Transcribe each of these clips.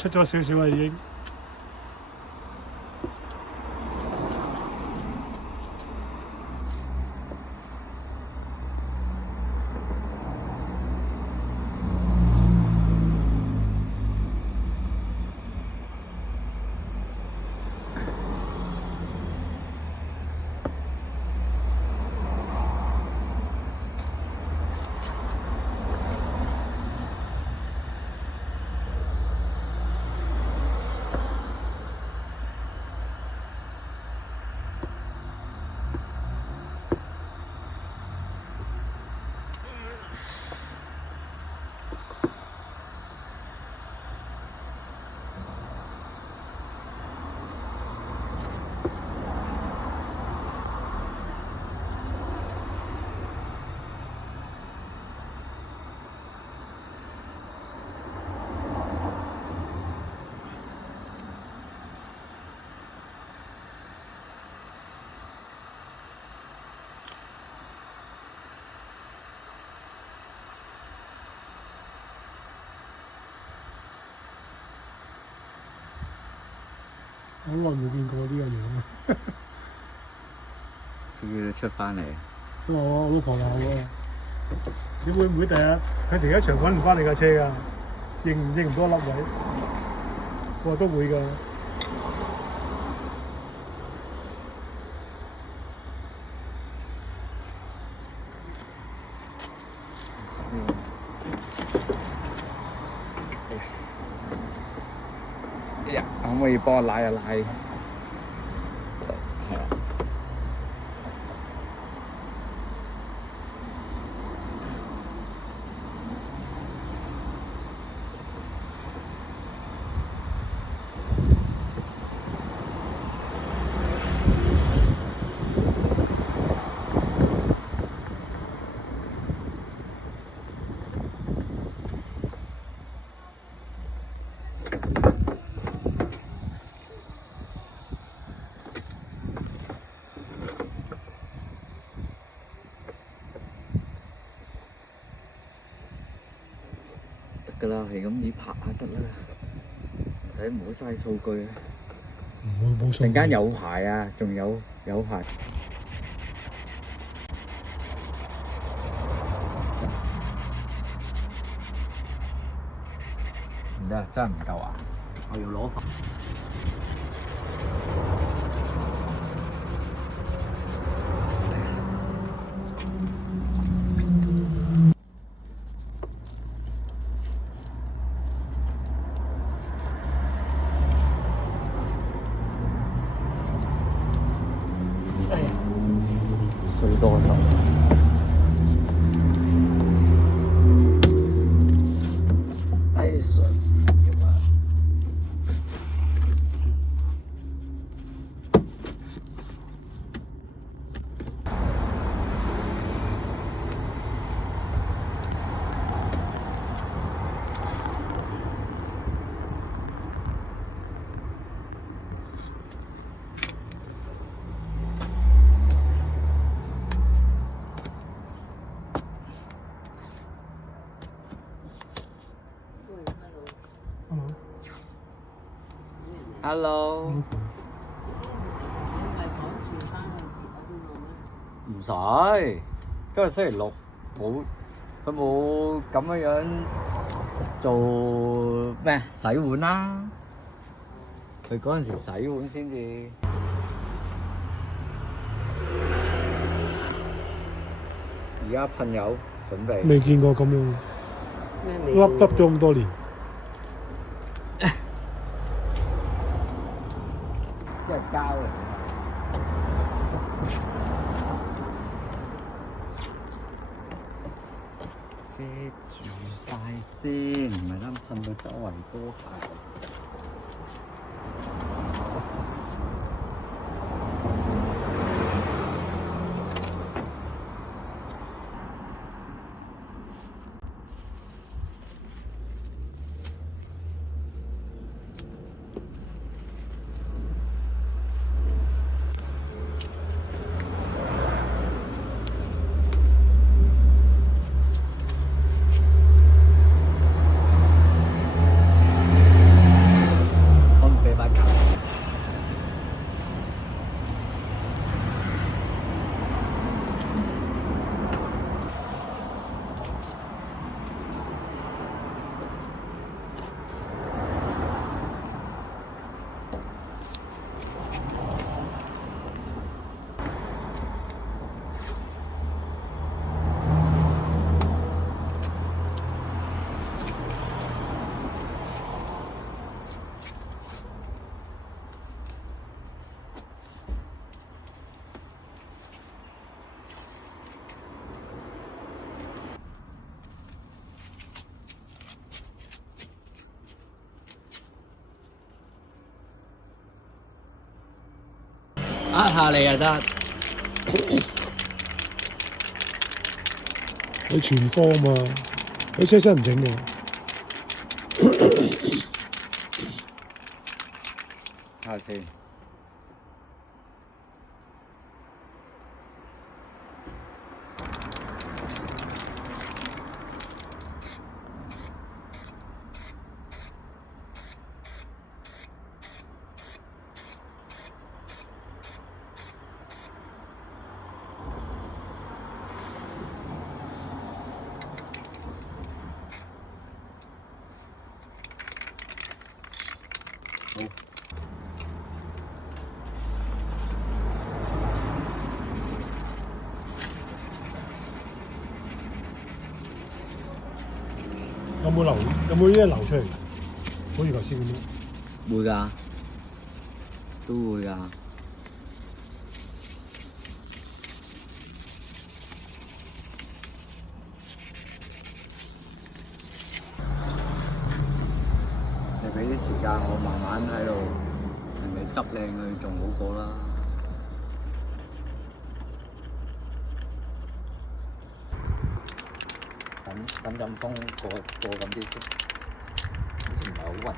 出咗少少啦已經。好耐冇見過呢個樣啊！終於都出翻嚟。我老婆鬧喎，你會唔會第日喺停車場揾唔翻你架車㗎？認唔多粒位？我話都會㗎。哎呀，可唔可以幫我拉一拉？係啊。得㗎啦，係咁以拍下得啦，使唔好嘥數據啊！冇數。陣間有排啊，仲有排。唔得，真係唔夠啊！我要攞份。水多手。太水。Hello。唔使，今日星期六，佢冇咁樣做咩洗碗啦。佢嗰陣時洗碗先至。而家噴油準備。未見過咁樣，粒咗咁多年。即係膠嚟㗎。遮住晒先，唔係啱噴到周圍都係。打下你就得。佢全科嘛，佢車身唔整嘅。睇下先。有冇流？有冇呢啲流出嚟？好似頭先咁樣。會㗎，都會㗎。你俾啲時間我慢慢喺度，人哋執靚佢仲好過啦。等陣風過咁啲先，好似唔係好暈。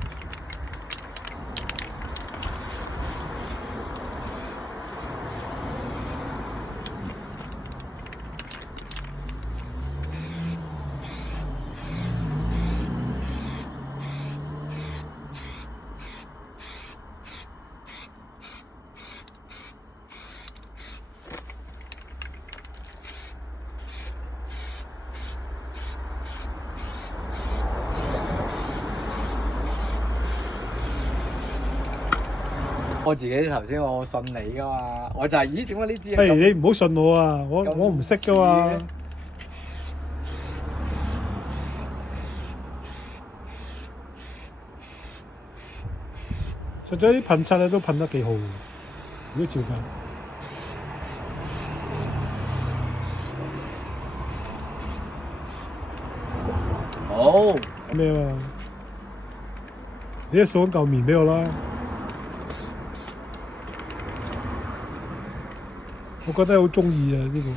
我自己頭先我信你噶嘛，我就係咦點解呢支嘢咁？你唔好信我啊！我唔識噶嘛。實際啲噴漆咧都噴得幾好，如果照計。好咩嘛？你一送嚿棉俾我啦。我覺得好中意啊呢個。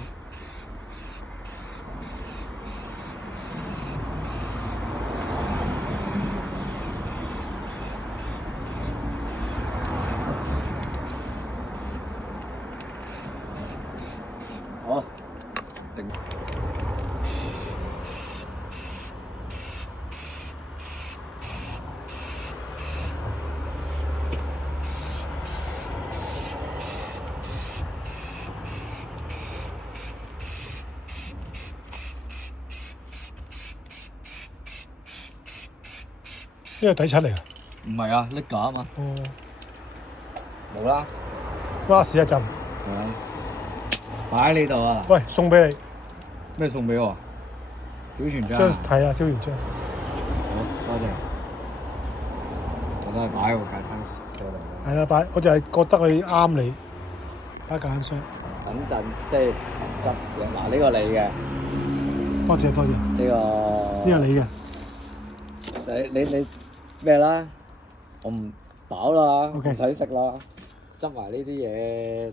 好，整。呢個底漆嚟㗎？唔係啊，拎架啊嘛。哦，冇啦。拉屎一陣。係。擺喺呢度啊。喂，送俾你。咩送俾我啊？小全章。張睇下小圓章。好，多謝。我都係擺喺個架撐度。係啦，擺我就係覺得佢啱你，擺架撐箱。等陣先，濕嘅嗱呢個你嘅。多謝多謝。呢個。呢個你嘅。你咩啦？我唔飽啦，唔 OK 使食啦，執埋呢啲嘢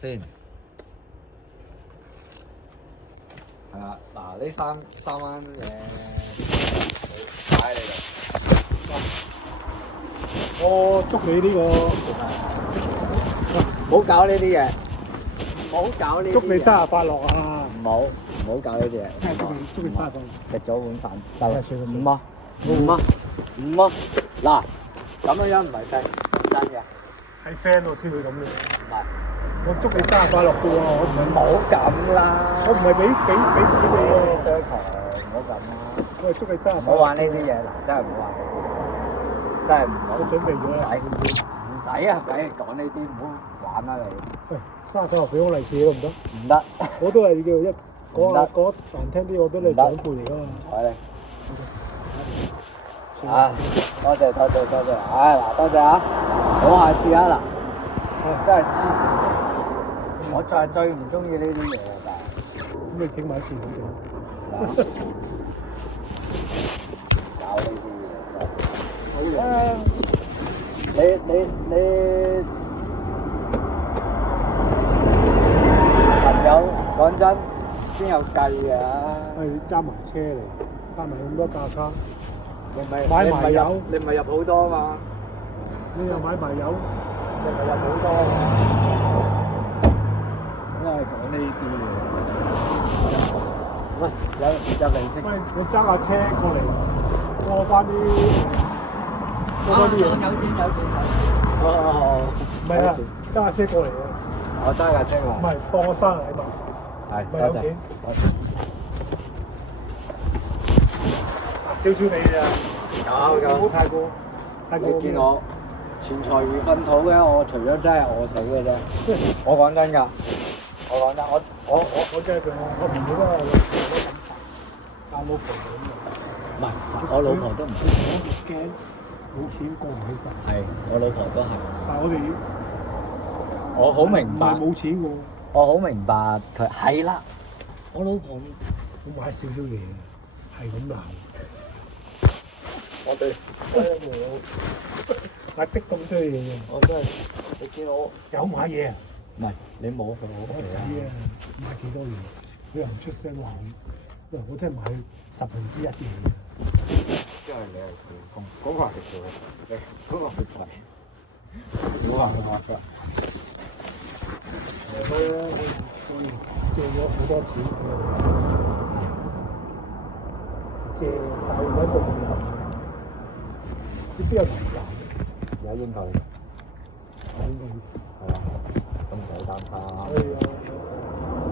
先。係啦，嗱呢三蚊嘢擺喺你度。我祝你呢唔好搞呢啲嘢，唔好搞呢啲嘢。個，祝你生日快樂啊！唔好搞呢啲嘢。真係祝你生日快樂。食咗碗飯得啦，算啦五蚊，五蚊。嗱，咁樣唔係真嘅。係 friend 我先會咁嘅。唔係。我祝你生日快樂嘅喎，我唔係唔好咁啦。我唔係俾錢你喎。雙頭，唔好咁啦。我係祝你生日唔快樂。好玩呢啲嘢，嗱，真係唔好玩，真係唔好。我準備咗啦。唔使啊，俾你講呢啲，唔好玩啦你。喂，生日快樂俾我利是得唔得？唔得。我都係叫一講難聽啲，我都係長輩嚟㗎嘛。睬你。啊，多謝，唉嗱，多謝啊，好下次啊嗱，真係黐線，我就係最唔中意呢啲嘢㗎。咁你整埋一次好搞呢啲嘢，你講真，邊有計嘅？係加埋車嚟，加埋咁多價差，你咪買埋油你咪入好多嘛？你又買埋油，你咪入好多嘛？真係講呢啲嘢。喂，入嚟先。喂，你揸架車過嚟，過翻啲嘢。有錢。哦，唔係啊，揸架車過嚟啊！我揸架車唔嚟。係當我生日禮物，係，咪有錢。少少你啊，唔好太過。你見我錢財如糞土嘅，我除咗真係餓死嘅啫。我講真㗎，我真係我唔會啦，但老婆咁唔係我老婆都唔知，驚冇錢過唔起身。係我老婆都係。但係我好明白，冇錢喎。我好明白佢係啦。我老婆我買少少嘢，係咁鬧。我對買的咁多嘢嘅，我真係你見我有買嘢啊！唔係你冇佢我仔啊，買幾多嘢，佢又唔出聲話我，我聽買1/10嘅嘢。因為你係佢公，嗰個係佢，你嗰個係仔，嗰個係佢出嚟。借咗好多錢，借，但係而家都唔有，你邊有錢賺？有應佢，係啊，咁唔使擔心。所以啊，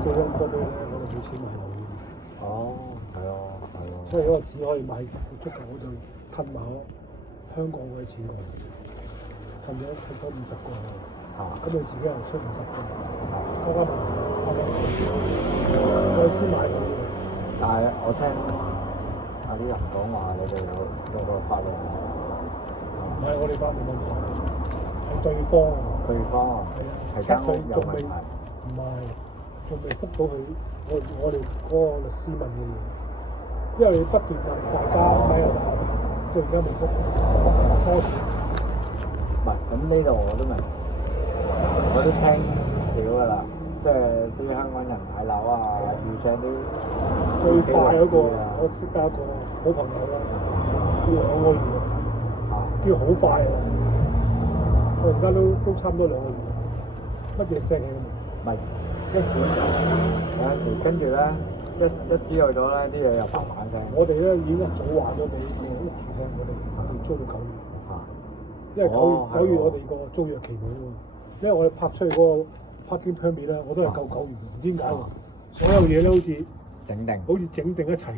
借咗咁多俾你咧，我哋冇錢買樓。哦，係啊，係啊。所以嗰個只可以買足球嗰度吞埋香港嗰啲錢過嚟，吞咗50個，咁你自己又出50個，加埋，我先買到嘅。但係我聽啲人講話，你哋有個法律問題。唔係我哋法律問題，係對方啊。對方啊，係間屋有問題。唔係，仲未覆到佢，我哋嗰個律師問嘅嘢，因為你不斷問大家買又買，到而家未覆，拖住。唔係，咁呢度我都明，我都聽少㗎啦，即係啲香港人買樓啊，遇上啲最快嗰個，我識得一個好朋友啦，要2個月啊，叫好快啊！我而家都差唔多2個月，乜嘢聲氣都冇。唔係1小時，有陣時跟住咧一知道咗咧，啲嘢又嘭嘭聲。我哋咧已經一早話咗俾個屋主聽，我哋租到9月。因為9月我哋個租約期滿喎，因為我哋拍出去嗰個 parking permit 咧，我都係夠9月嘅，唔知點解喎。所有嘢咧好似整定一齊喎，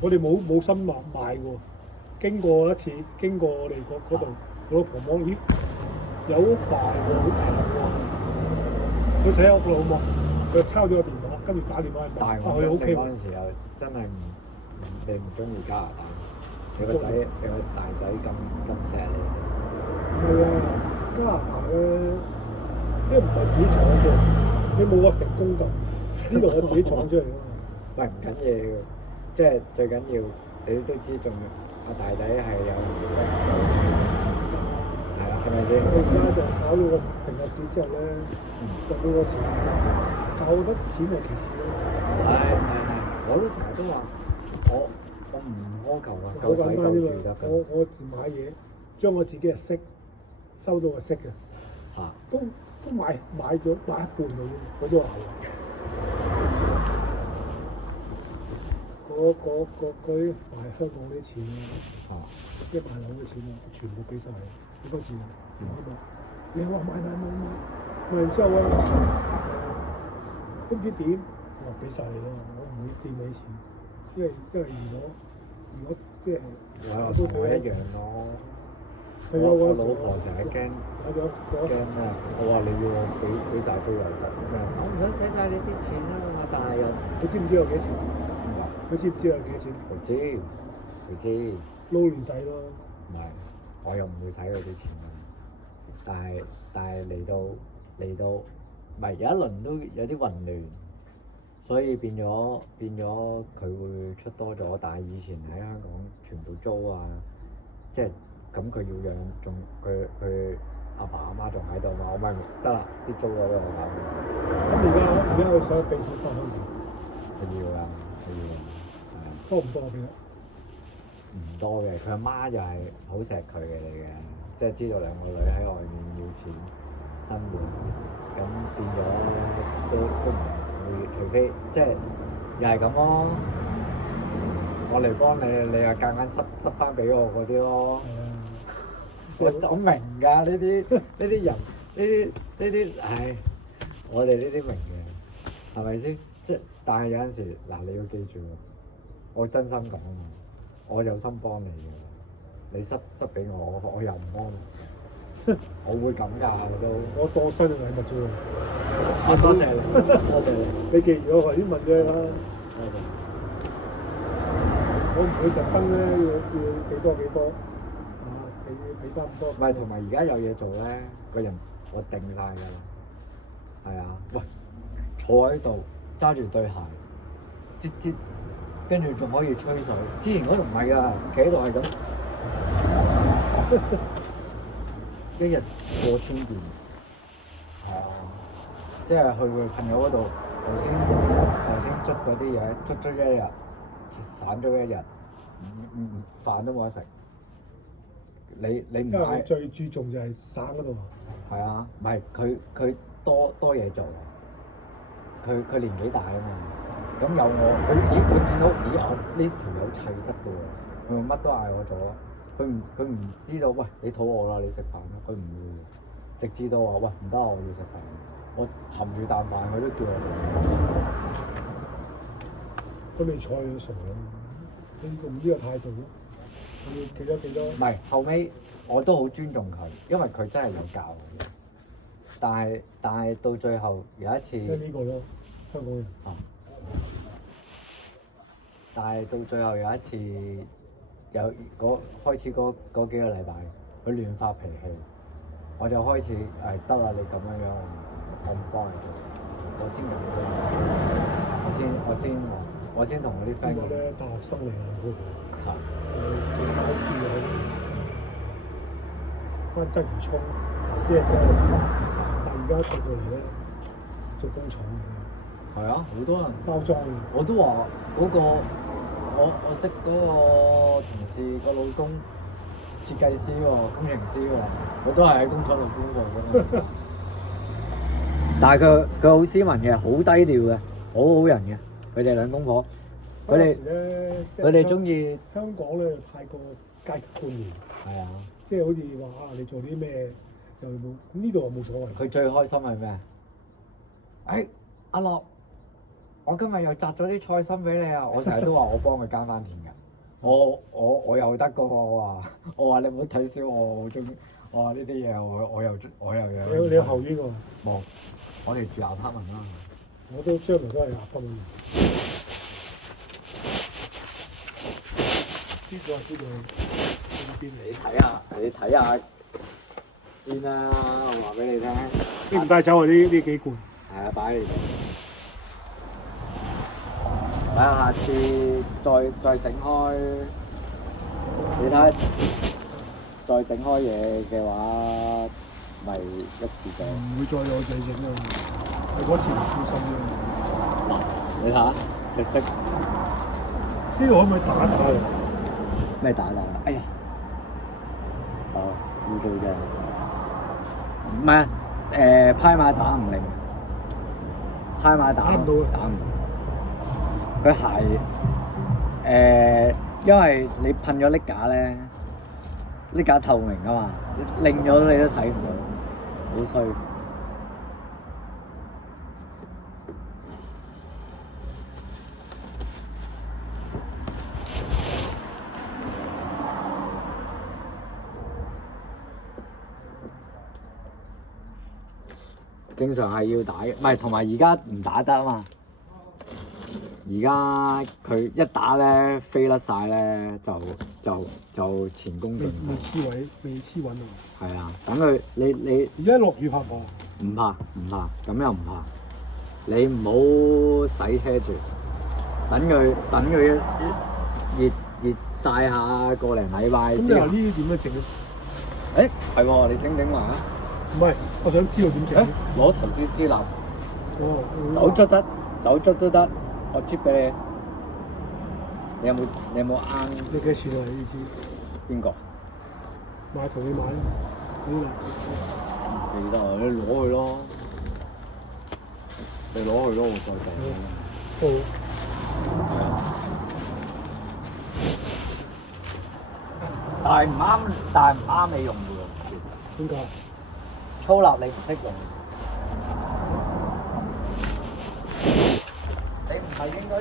我哋冇心賣喎。經過一次，經過我哋嗰度，我老婆望，咦，有屋賣喎，好平喎。佢睇下屋老母，佢抄咗個電話，跟住打電話去問，佢 OK 喎。嗰陣時又真係你唔中意加拿大，你個大仔咁錫你。唔係啊，加拿大咧，即係唔係自己闖嘅，你冇個成功感。呢度我自己闖出嚟㗎嘛。喂，唔緊要，即係最緊要你都知，仲阿大仔係有能力嘅，係啦，係咪先？我而家就考到個評核試之後咧，入到個錢，但我覺得錢係其次咯。係，我都成日都話，我唔苛求啊，好簡單啫嘛，得㗎。我買嘢，將我自己嘅息收到個息嘅，都買咗買一半嘅啫，嗰啲話嗰啲賣香港啲錢即係賣樓嘅錢全部俾晒你，好多時你話買完之後咧，都唔知點，我俾晒你咯，我唔會掂你錢，因為如果即係我都同我一樣咯。我老婆成日驚咩？我話你要我俾大都有得，我唔想使晒你啲錢啦，我大人。佢知唔知有幾錢？佢知唔知有幾錢？佢知。撈亂使咯。唔係，我又唔會使佢啲錢嘅。但係嚟到，唔係有一輪都有啲混亂，所以變咗佢會出多咗。但係以前喺香港全部租啊，即係咁佢要養，仲佢阿爸阿媽仲喺度嘛，我咪得啦，啲租嗰啲我搞掂。咁而家佢想俾錢翻香港，佢要㗎，佢要㗎，係啊，多唔多啊？俾得？唔多嘅。佢阿媽就係好錫佢嘅嚟嘅，即係知道兩個女喺外面要錢生活，咁變咗都唔會，除非即係又係咁咯。我嚟幫你，你又夾硬塞翻俾我嗰啲咯。我明㗎呢啲人，呢啲，唉，我哋呢啲明嘅，係咪先？即係，但係有陣時嗱，你要記住，我真心講啊，我有心幫你嘅，你塞俾我，我又唔幫你，我會咁㗎，我都。我當生日禮物啫喎。多謝你，多謝你。你記住我頭先問咗你啦，多謝。我唔會特登咧要幾多啊，俾翻咁多。唔係，同埋而家有嘢做咧，個人我定晒㗎啦。係啊，喂，坐喺度揸住對鞋，擠，跟住仲可以吹水。之前嗰度唔係㗎，企喺度係咁，一日過千件。係啊，即係去佢朋友嗰度，頭先捉嗰啲嘢，捉一日，散咗一日，飯都冇得食。你唔因為買佢最注重就係省嗰度啊。係啊，唔係佢多嘢做啊！佢年紀大啊嘛，咁有我佢見到我呢條友砌得嘅喎，佢乜都嗌我做啊！佢唔知道，喂，你肚餓啦，你食飯啦，佢唔會，直至到話喂，唔得，我要食飯，我含住啖飯佢都叫我咁你睬佢都傻啦，你用呢個態度咯，你要幾多？做。唔係後尾我都好尊重佢，因為佢真係有教我嘅。但係到最後有一次，即係呢個咯，香港人。但係到最後有一次，開始嗰幾個禮拜，佢亂發脾氣，我就開始得啦，你咁樣我唔幫你做，我先咁樣，我先同我啲 friend 呢個咧大學生嚟嘅嗰個，嚇，最搞笑嘅，翻鰂魚涌 CSL， 但係而家出到嚟咧做工廠嘅。係啊，好多人包裝嘅。我都話嗰個我識嗰個同事個老公設計師喎，工程師喎，我都係喺工廠度工作㗎嘛。但係佢好斯文嘅，好低調嘅，好好人嘅。佢哋兩公婆，佢哋中意香港咧太過階級觀念。係啊，即係好似話你做啲咩又冇，咁呢度又冇所謂。佢最開心係咩？阿樂，我今日又摘咗啲菜心俾你啊！我成日都話我幫佢耕翻田㗎。我又得㗎喎！我話你唔好睇小我，我中意。我話呢啲嘢我又有。你有後院喎？冇，我哋住亞柏文啦。我都將來都係亞柏文。呢個知道邊你睇下先啦，我話俾你聽。你唔帶走啊？呢幾罐。係啊，擺喺度。睇下下次再整開，你睇再整開嘢嘅話，咪一次過。唔會再有你整啊！你嗰次唔小心啫。你睇下，隻色呢度可唔可以打打嚟？咩打？哎呀，污糟啫。唔係拍馬打唔靈，拍馬打唔到，打唔到。佢係因為你噴咗瀝架咧，瀝架透明啊嘛，擰咗你都睇唔到，好衰。正常係要打嘅，唔係同埋而家唔打得啊嘛。而家佢一打咧飛甩晒咧，就前功盡未黐位，未黐穩啊！係啊，等佢你而家落雨怕唔怕？唔怕，咁又唔怕。你唔好洗車住，等佢熱曬下個零禮拜之後。咁你話呢啲點樣整咧？係喎，你整埋啊！唔係，我想知道點整。攞頭先支蠟，哦，手捽都得，我捽俾你。你有冇啱你幾錢啊？呢支？邊個？買同你買咯，呢唔記得啊！你攞去咯，我再訂。個。係啊。但係唔啱你用嘅喎。點解？粗蠟你唔識用。你唔係應該？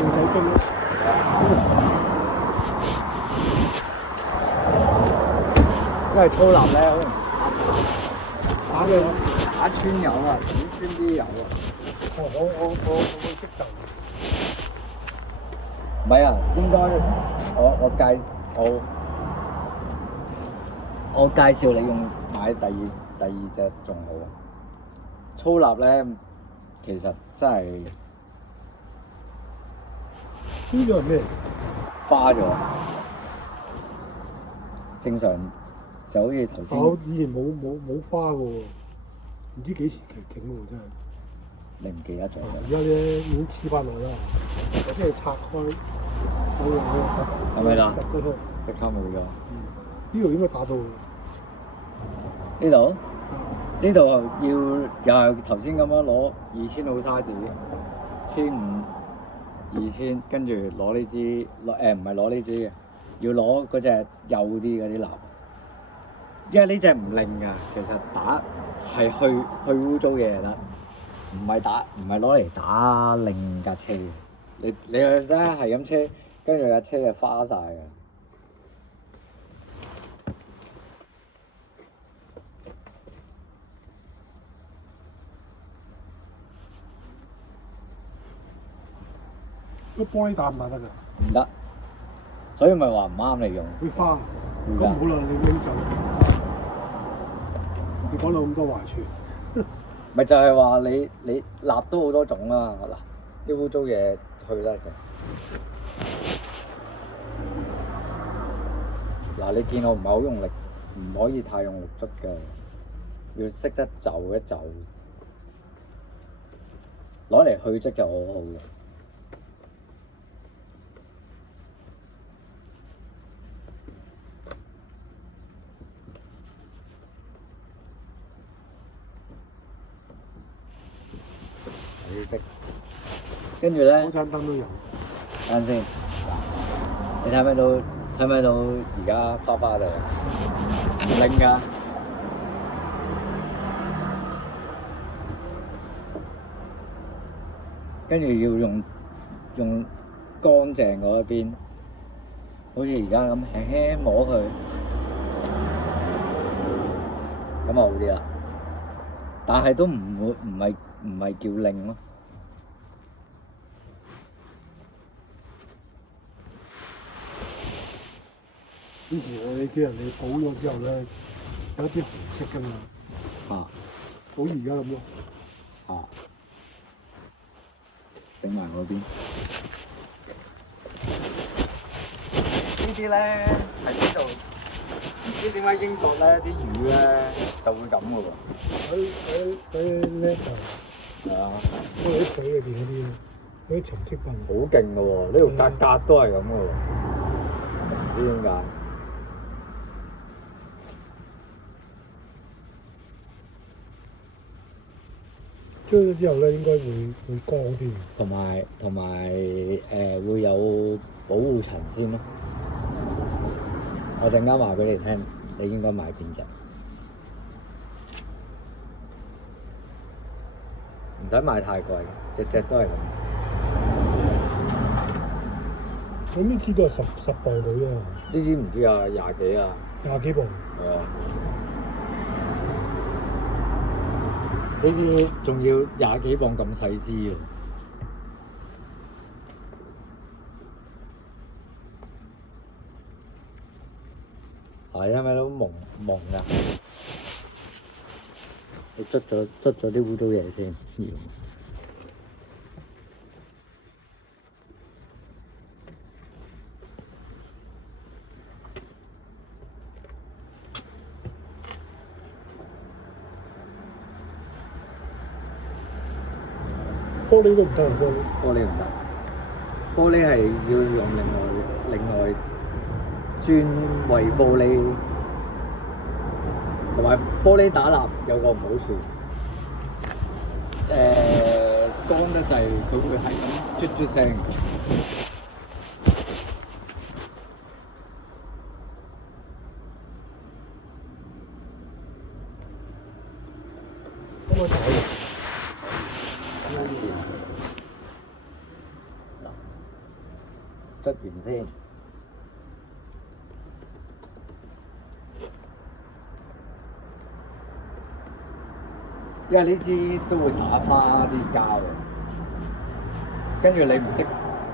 用手捽咯。因為粗蠟咧，可能打嘅話，打穿油啊，剪穿啲油啊。我會識就。唔係啊，應該我介紹你用買第二隻仲好啊。粗蠟咧，其實真係呢個係咩？花咗。正常就好似頭先。我以前冇花嘅喎，唔知幾時景喎真係。你唔記得咗而家咧已經黐翻落啦，有啲係拆開，係咪啦？突咗出嚟。即刻冇咗。呢度應該打到。呢度？呢度要又係頭先咁樣攞2000號沙紙，1500、2000，跟住攞呢支唔係攞呢支嘅，要攞嗰隻幼啲嗰啲蠟，因為呢隻唔靈㗎，其實打係去污糟嘢啦，唔係攞嚟打靈架車嘅。你咧係咁車，跟住架車就花晒㗎。個玻璃打唔打得㗎？唔得，所以咪話唔啱你用。會花，咁唔好啦，你拎走。你講到咁多壞處，咪就係話你蠟都好多種啦，嗱啲污糟嘢去得嘅。嗱你見我唔係好用力，唔可以太用力捽嘅，要識得就一就，攞嚟去漬就好好嘅。跟住咧，火盞燈都有。等陣先，你睇唔睇到而家花花地唔拎㗎？跟住要用乾淨嗰一邊，好似而家咁輕輕摸佢，咁就好啲啦。但係都唔係叫拎咯。以前你叫人哋補咗之後咧，有一啲紅色㗎嘛。啊！好似而家咁咯。啊！整埋嗰邊。呢啲咧喺呢度，唔知點解英國咧啲魚咧就會咁嘅喎。佢叻就係啊，因為啲水裏邊嗰啲沉積物好勁嘅喎！呢度格格都係咁嘅喎，唔知點解。追咗之後咧，應該會乾啲。同埋會有保護層先咯。我陣間話俾你聽，你應該買邊隻？唔使買太貴，隻都係咁。我呢支都係十磅到啫。呢支唔知啊，20幾啊。20幾磅。係啊。呢支仲要20幾磅咁細支喎。係因為都蒙㗎。你捽咗啲污糟嘢先，要。玻璃都唔得啊！玻璃唔得，玻璃係要用另外專為玻璃，同埋玻璃打蠟有個唔好處，乾得滯佢會係咁啜聲。咁我睇捽完先。因為呢支都會打花啲膠嘅，跟住你唔識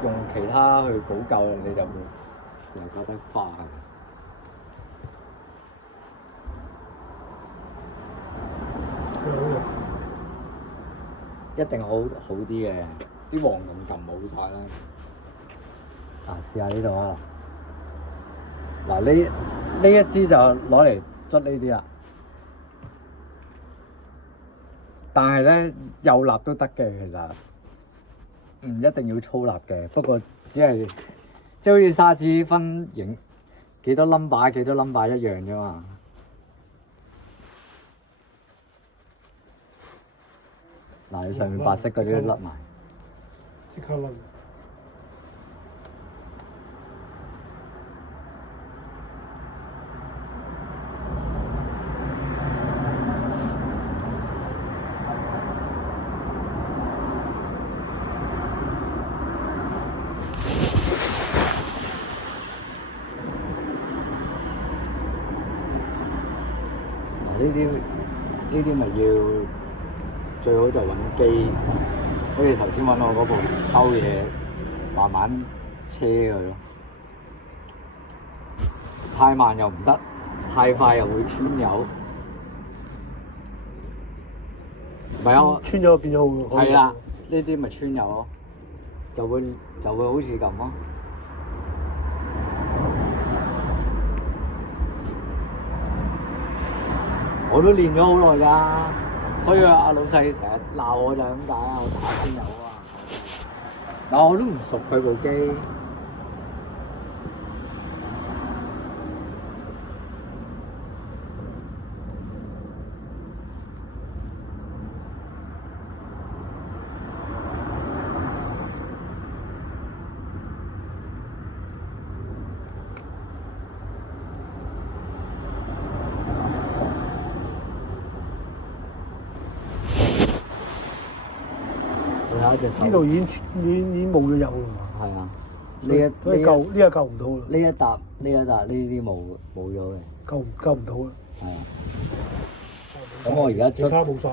用其他去補救，你就會成日覺得花嘅。一定好啲嘅，啲黃咁冇晒啦。試下呢度啊！嗱，呢一支就攞嚟捽呢啲啦。但係咧，幼蠟都得嘅，其實唔一定要粗蠟嘅。不過只係即係好似砂紙分型幾多 number 一樣啫嘛。嗱，你上面白色嗰啲都甩埋。即刻甩。呢啲咪要最好就揾機，好似頭先揾我嗰部溝嘢，慢慢車佢咯。太慢又唔得，太快又會穿油。唔係啊，穿咗變咗好。係啦，呢啲咪穿油咯，就會好似咁咯。我都練咗好耐㗎，所以阿老細成日鬧我就係咁解啊，我打先有啊。嗱，我都唔熟佢部機。呢度已經冇咗油啦。係啊，呢一救唔到啦。呢一笪呢啲冇咗嘅。救唔到啦。係啊。咁我而家其他冇晒。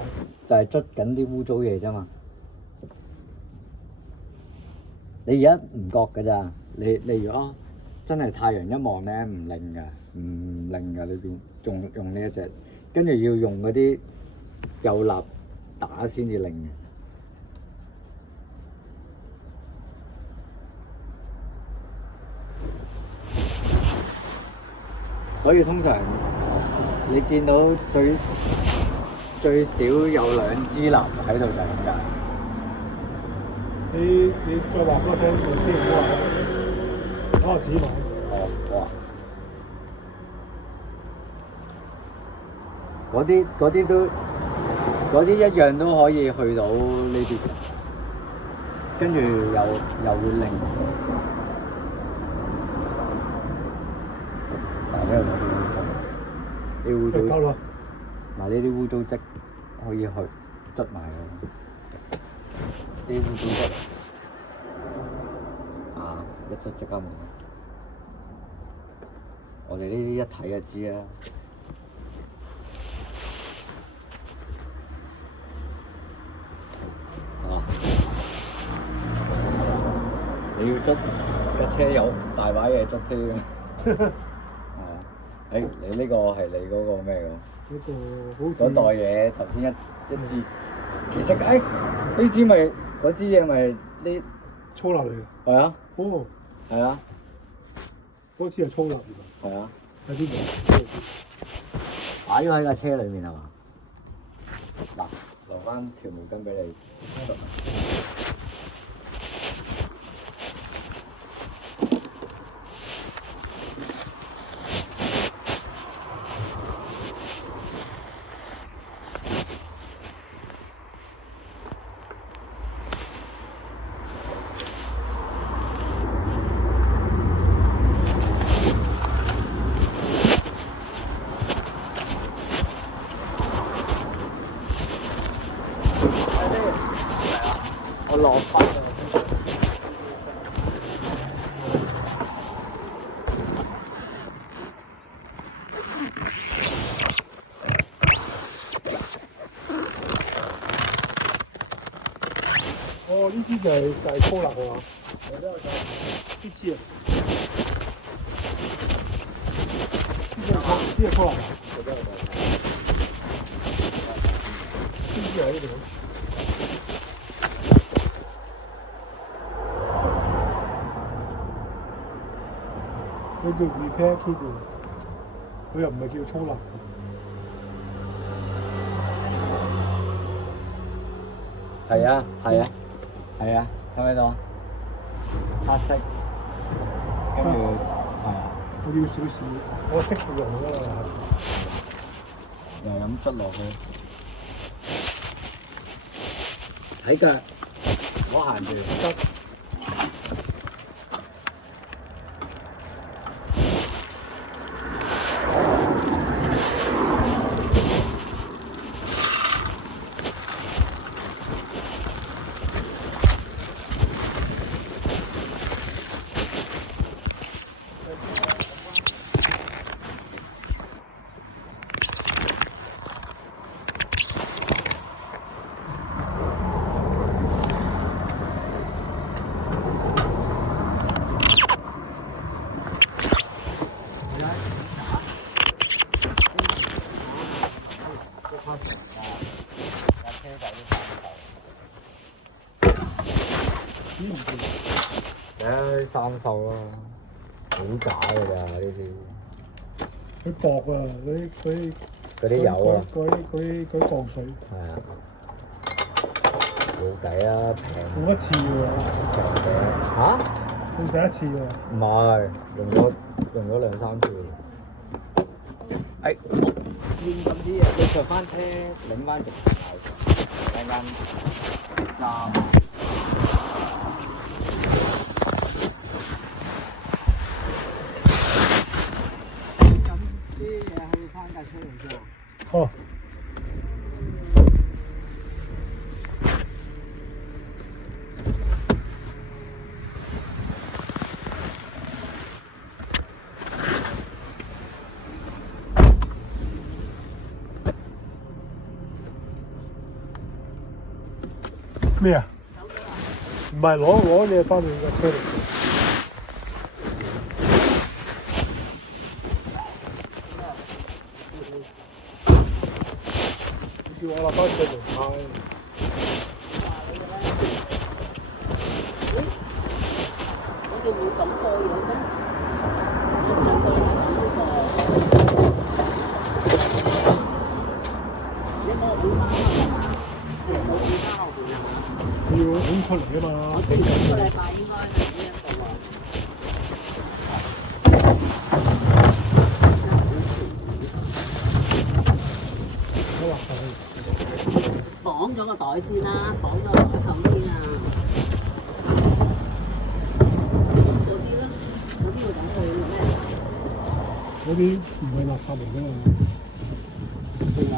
就係捽緊啲污糟嘢啫嘛。你而家唔覺㗎咋？你如果真係太陽一望咧，唔靈㗎裏邊，用呢一隻，跟住要用嗰啲幼蠟打先至靈嘅。所以通常你見到最少有2支蠟喺度就係咁解。你再話俾我聽，有啲人攞個紙埋。哦，哇！嗰啲一樣都可以去到呢啲嘅，跟住又會靈。嗱，呢度有啲污糟，夠啦。嗱，呢啲污糟跡可以去捽埋佢。啲污糟跡啊，一捽即刻冇。我哋呢啲一睇就知啦。啊！你要捽架車有大把嘢捽添。係啊，你呢個係你嗰個咩㗎？嗰個好似嗰袋嘢頭先一支，其實呢支咪嗰支嘢咪呢？粗蠟嚟嘅。係啊，哦，係啊，嗰支係粗蠟嚟㗎。係啊，喺邊度？擺咗喺架車裏面係嘛？嗱，留翻條毛巾俾你。我落翻啦。哦，呢支就係粗蠟㗎嘛。呢支啊，呢支係粗蠟啊。呢支喺呢度。佢叫 repair kit 喎，佢又唔係叫粗蠟。係啊，係啊，係啊，睇唔睇到？黑色，跟住係啊，我要少少，我識用㗎啦。又咁捽落去，睇㗎，我行住得。生鏽咯，好假㗎咋呢啲。佢薄啊，嗰啲油啊，嗰鋼水。係啊，冇計啊，平。用一次喎。嚇？用第一次喎。唔係，用咗兩三次。誒，亂咁啲啊！你上翻車，擰翻直頭，陣間啱。哦。咩啊？唔係攞嘢翻去架車度。叫我落翻車度開。我哋冇咁多嘢咩？你冇五包啊嘛？你冇五包後邊啊？要拱出嚟啊嘛！我前兩個禮拜應該係呢一度啊。我話晒。綁咗個袋先啦，綁咗個袋後先啊。嗰啲咧，嗰啲要等佢咩？嗰啲唔係垃圾嚟㗎嘛。仲有。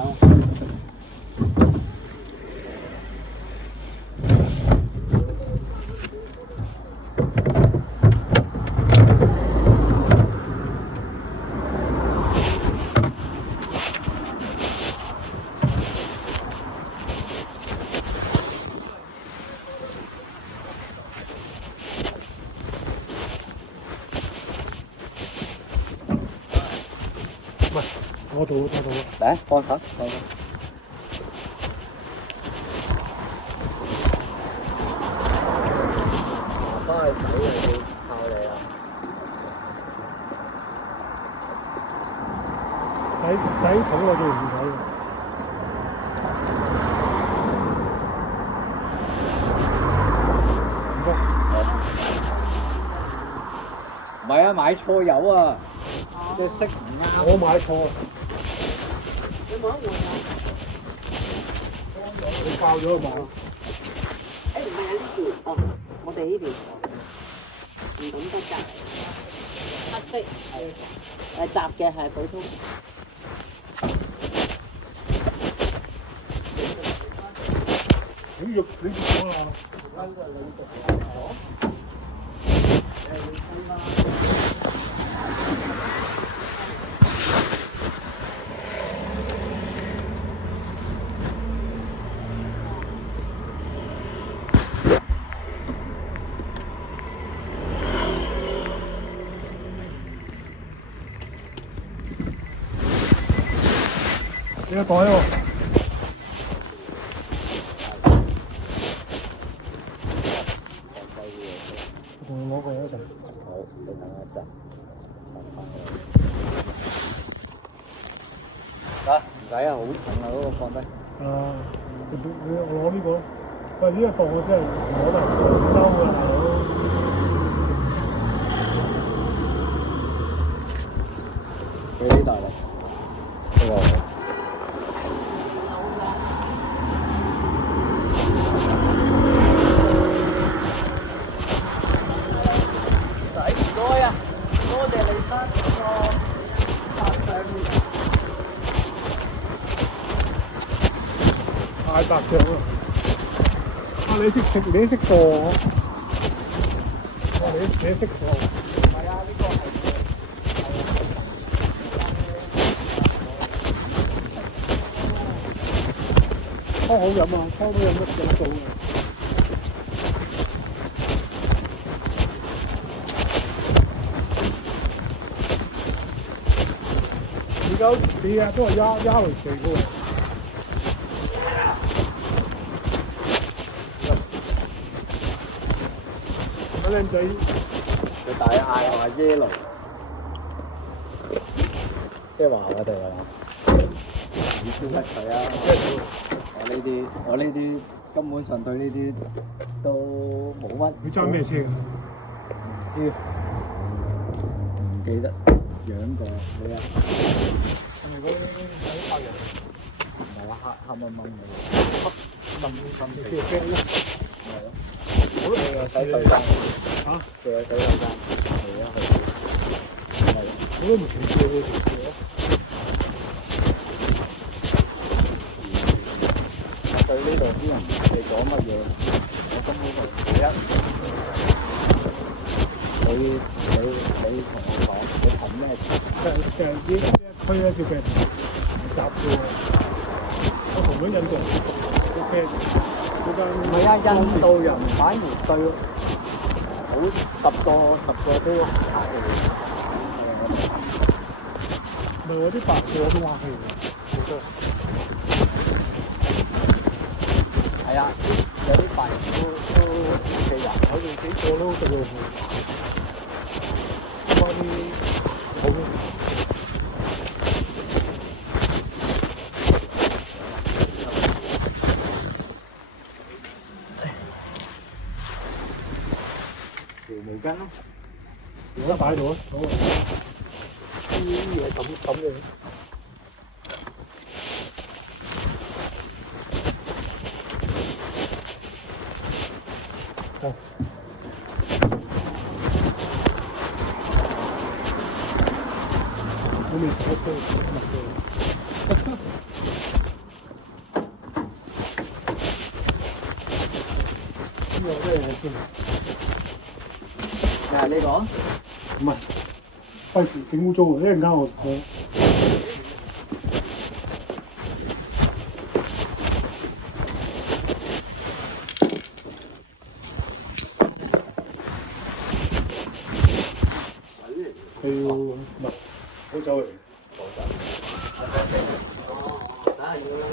我到我到。嚟幫手，幫手。幫佢洗又要靠你啦。洗桶我最容易洗嘅。唔該。唔係啊，買錯油啊，隻色唔啱。我買錯，你冇得換啊？你爆咗買。誒唔係啊呢邊，哦，我哋呢邊唔懂得㗎。黑色係雜嘅係普通。你肉你講啦。分個兩隻係咗。誒你分啦。你個袋喎。同我攞過一齊。好，你等一陣。得，唔使啊，好重啊，嗰個放低。我攞呢個。喂，呢個檔我真係攞得廣州㗎大佬。俾呢袋嚟。呢個。太白醬啦！啊，你識做喎？你識做？係啊，呢個係湯好飲啊，湯都飲到嘅。你啊都係壓嚟食嘅喎。靚仔，佢大嗌話 yellow， 即係話我哋係你超得佢啊！我呢啲根本上對呢啲都冇乜。你揸咩車㗎？唔知，唔記得樣過你啊！係咪嗰啲客人？唔係啊，黑掹掹嘅，你叫啤咧？係咯。我都未洗手間嚇，仲有洗手間，係啊係。我都唔嘗試喎，嘗試咯。對呢度啲人你講乜嘢，我根本就你同我講，你憑咩？其實呢一區咧叫咩？雜嘅喎。我同嗰印度人啲 friend，嗰間唔係啊，印度人反而對好10個都客氣。唔係我啲白貨都客氣嘅，好多。係啊，有啲白人都 OK 㗎，我哋幾個都食嘅。關啲好嘅。條毛巾咯，而家擺喺度啊，好啊。啲嘢抌嘅。好。我未睇過乜嘢。呢個真係先。係呢個？唔係，費事整污糟啊！一陣間我。係要唔係好走嚟？哦，梗係要啦。